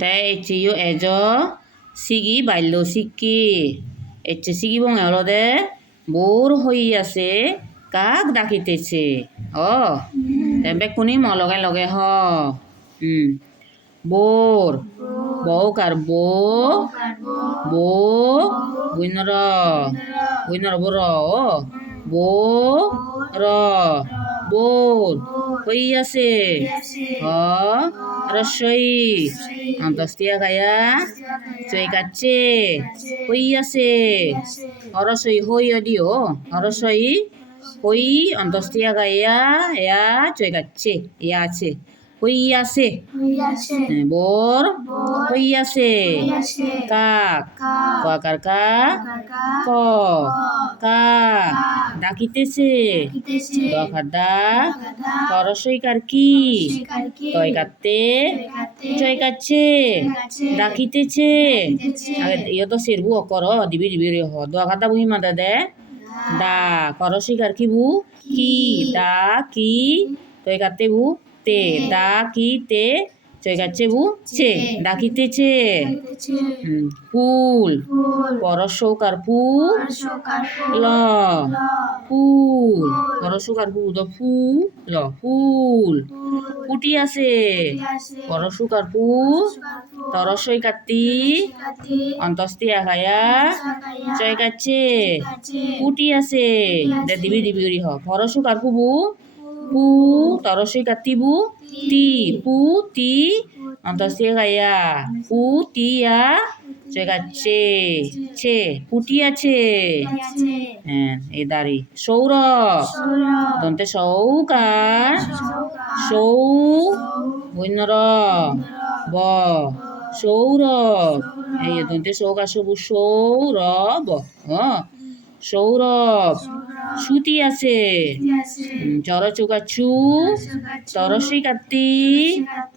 তাই এচিও এজ সিগি বাইল সিকি এচে সিগি বঙে হলদে বোর হই আছে কাক ডাকিতেছে তেবে কোনি ম লগে লগে হ বোর বউকার বো বুইনর বোর বো র বোর হই আছে হ রসই অন্তস্তিয়া গায়া চই কাচ্ছে হই আছে হরসই হই দিও হরসই হই অন্তস্তিয়া গায়া এয়া চই কাচ্ছে ইয়া আছে হই আছে বোর হই আছে কাক কাকার কা ক কা ডাকিতেছে দখাদা করসই কার কি তয় কাটতে চয় কাচ্ছে ডাকিতেছে ইয়ে তো সেরবু অকর দিবি দিবি রে হ দখাদা বুহি মাদা দে দা করসই কার কি বু কি দা কি তয় কাটতে বু তে দা কি তে চয় কাচ্ছে বু চে ডাকিতেছে ফুল পরশৌকার পু ল ফুল পরশৌকার পু দ ফু ল ফুল ফুটি আছে পরশুকার পু তরসই কাটি অন্তস্তি আগায়া চয় কাচ্ছে ফুটি আছে দে দিবি দিবি করি হ পরশুকার পু বু পু তরসই কাটি বু তি পু তি অন্তস্তি আগায়া পু তিয়া চয় কাচ্ছে ছে ফুটি আছে হ্যাঁ এই দাঁড়ি সৌর দন্তে সৌকার সৌ বন্যর ব সৌরভ এই দন্তে সৌকার সবু সৌরভ সৌরভ সুতি আছে চর চৌকা চু তরসই কাটি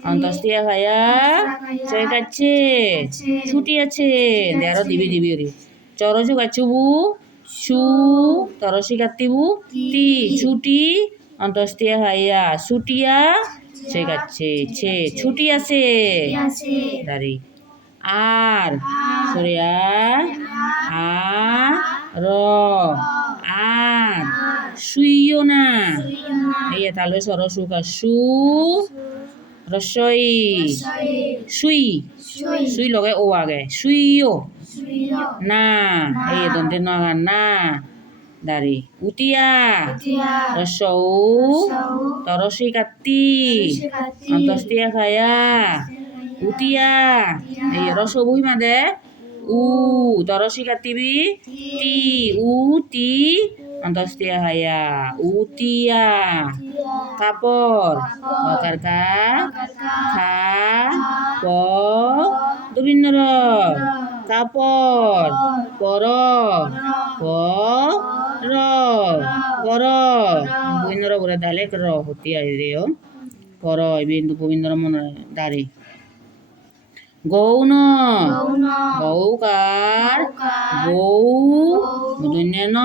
অন্তস্তিয়া খায়া চয় কাচ্ছে ছুটি আছে দেড় দিবি দিবি রে চর চৌকা চুবু চু তরসই কাটিবু তি ছুটি অন্তস্তিয়া খাইয়া ছুটিয়া চয় কাচ্ছে ছে ছুটি আছে দাঁড়ি আর সরিয়া আ র আর শুইও না এই তাহলে সরসুকা সু রসই সুই সুই লগে ও আগে শুইও না এই দন্তে নগা না দাঁড়ি উতিয়া রসৌ তরসই কাটি অন্তস্তিয়া খায়া উতিয়া এই রস বহি মাদে উ তরসই কাটিবি তি উ তি অন্তস্তিয়া খায়া উতিয়া কাপড় কার কা খা প দবিন্দর কাপড় পর প র পর বইন্দর বলে দালে র হতি আইরে পর বিন্দু গোবিন্দর মনে দাঁড়ি গৌন গৌকার গৌ দুন্য ন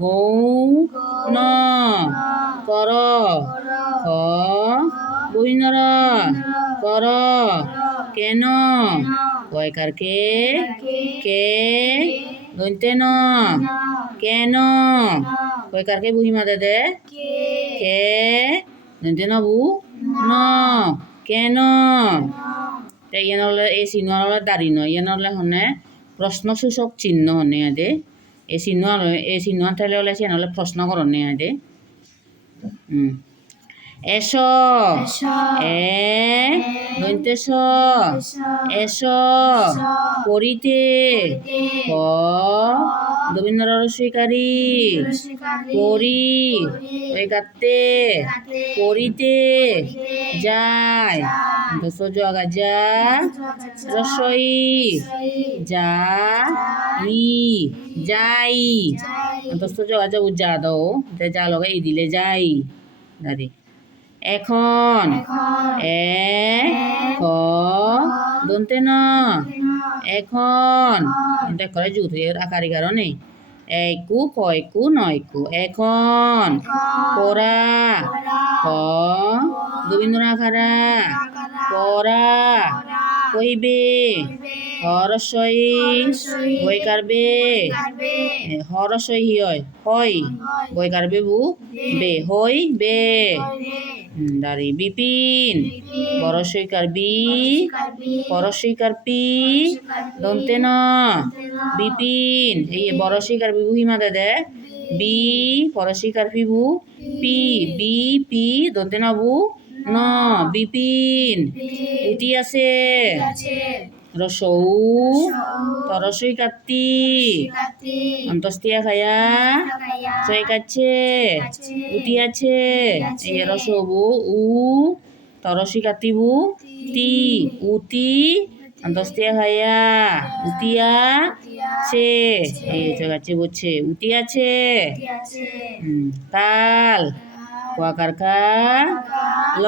গৌ ন কর ক বইন্দর কর কেন কয়কার কে দন্তে ন কেন কয়কার কে বুহি মাদে দে কে দন্তে ন বু ন কেন ইয়ান হলে এই চিহ্ন হলে দাঁড়ি নয় ইয়ান হলে হনে প্রশ্নসূচক চিহ্ন হনে আদে এই চিহ্ন ঠাইলে হলে সে হলে প্রশ্ন করনে আদে এস এ দন্তেস এস পরিতে ক দবিন্দর রসইকারী পরি ওই কাটতে পরিতে যায় দশ আগা যা রসই যা ই যাই দশ আগা যা যা দাও যা লগে ই দিলে যাই দাঁড়ি এখন এ খ দন্তে ন এখন দেখ করে জুত হয়ে আকারি কারণে একু কয়কু নয়কু এখন পড়া ক গোবিন্দ আখারা পরা কইবে হরসই বই কারবে হরসই হয় হয় বই কারবে বু বে হই বে দাঁড়ি বিপিন বরসই কারবি পরসই কারপি দন্তে ন বিপিন এই বরসই কারবি বু হিমা দে বি পরসই কারপি বু পি বি পি দন্তে ন বু ন বিপিন উটি আছে রসৌ তরসই কাত্তি অন্তস্তিয়া খায়া চয় কাচ্ছে উটি আছে এই রসবু উ তরসই কাতিবু তি উতি অন্তস্তিয়া খায়া উতিয়া ছে এই চয় কাচ্ছে বলছে উটি আছে কাল কুয়াকার কা ল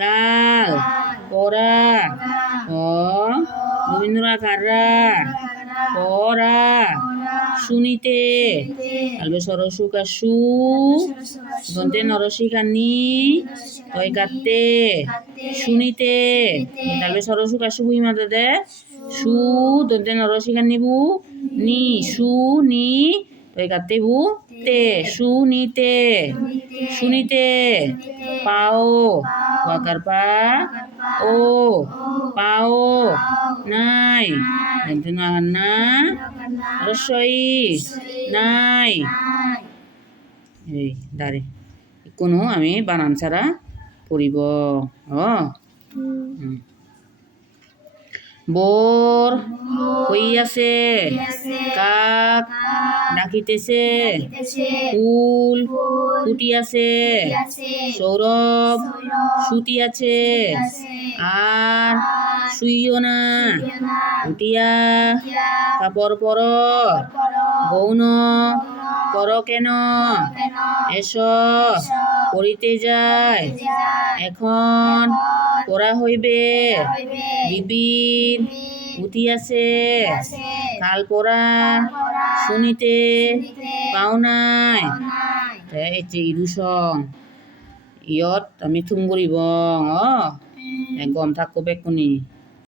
কাল পরা রবীন্দ্রনাথ পরা শুনিতে আলবে সরসুকা সু দন্তে নরসিকানি তয় কাটতে শুনিতে তালবে সরসুকা সু বুঝি দে সু দন্তে নরসিকানি বু নি সু নি তয় কাটতে বু তে শুনিতে শুনিতে পাও ওয়াকার পা ও পাও নাই না রসই নাই এই দাঁড়ে কোনো আমি বানান ছাড়া পড়িব বোর হই আছে কাক ডাকিতেছে ফুল ফুটি আছে সৌরভ সুতি আছে আর শুইও না উঠিয়া কাপড় পর গৌণ কর কেন এস পড়িতে যায় এখন পড়া হইবে বিপিন উঠিয়াছে কাল পড়া শুনিতে পাও নাই ইরুসং ইয়ত আমি থুম করিব গম থাকো বেকুনি